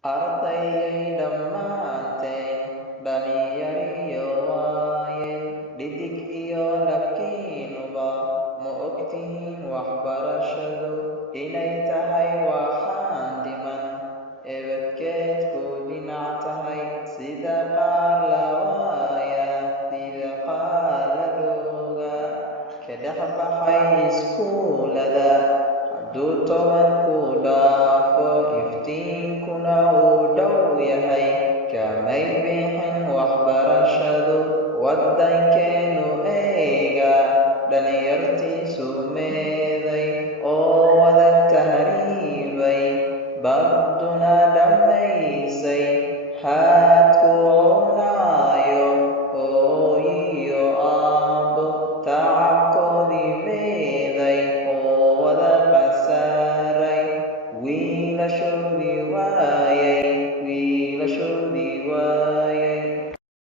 Ardayay dhammaanteen dhalinyariyo waaye dhidig iyo labkiinuba ma ogtihiin waxbarashadu inay tahay waxaan dhiman ebadkeedku dhinac tahay sida qaar la waaya sida qaar la dhooga ka dhex baxay iskuulada hadduu tobanku dhaafo iftiinkuna uu dhow yahay kamay bixin waxbarashadu waddankeenu eega dhalinyartiisu meeday oo wada tahriibay badduna dhammaysay xaadku cunaayo hooyiyo aabbo tacabkoodii meeday oo wada khasaaray wiilashoodii waayay